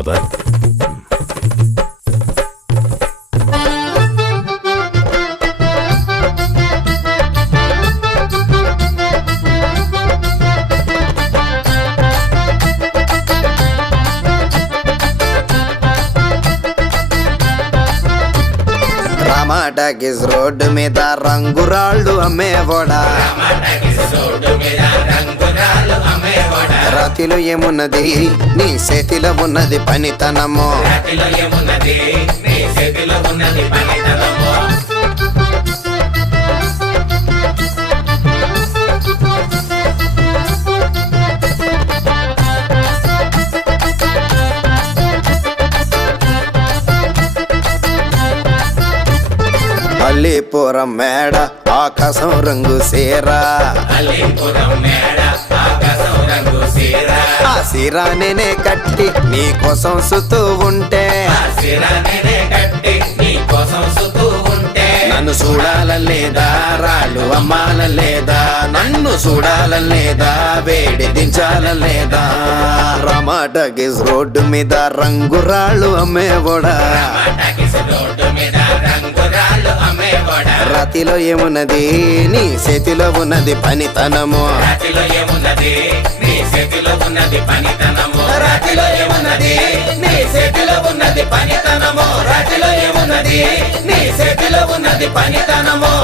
Father. Talkies road మీద రంగురాళ్ళు అమ్మేవాడా, రాతిలో ఏమున్నది నీ చేతిలో ఉన్నది పనితనము, అల్లీపురం మేడ ఆకాశం రంగు సీరా, ఆ సీరా నేనే కట్టి నీ కోసం సుతూ ఉంటే, నన్ను చూడాలలేదా రాళ్ళు అమ్మాలలేదా, నన్ను చూడాలలేదా వేడి దించాలలేదా. రమాటగిస్ రోడ్డు మీద రంగురాళ్ళు అమ్మేవాడా, రాతిలో ఏమున్నది నీ చేతిలో ఉన్నది పనితనము, రాతిలో ఏమున్నది నీ చేతిలో ఉన్నది పనితనము, రాతిలో ఏమున్నది నీ చేతిలో ఉన్నది పనితనము, రాతిలో ఏమున్నది నీ చేతిలో ఉన్నది పనితనము.